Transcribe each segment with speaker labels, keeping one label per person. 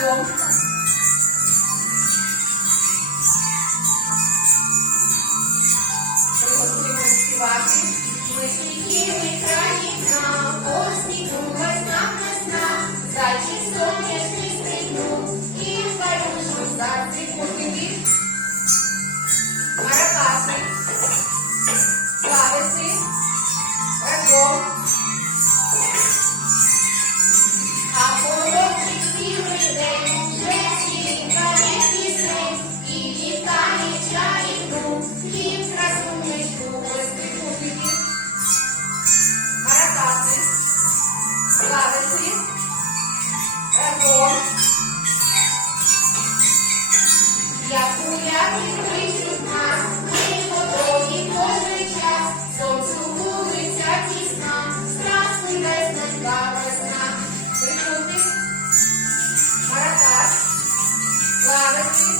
Speaker 1: разом. Приготуємо співати. Ми співаємо. Клавеси, разом. Як гуляти кличуть нас, ми готові кожен час, сонцю вулиця тісна, страсний весненька весна. Прикутник, маракас, клавеси,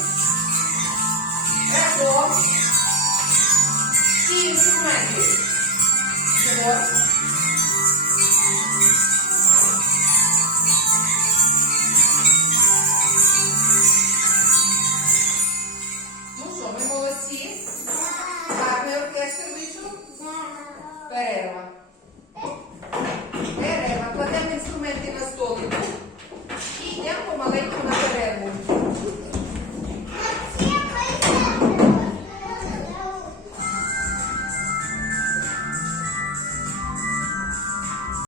Speaker 1: разом, всі інструменти. reserva.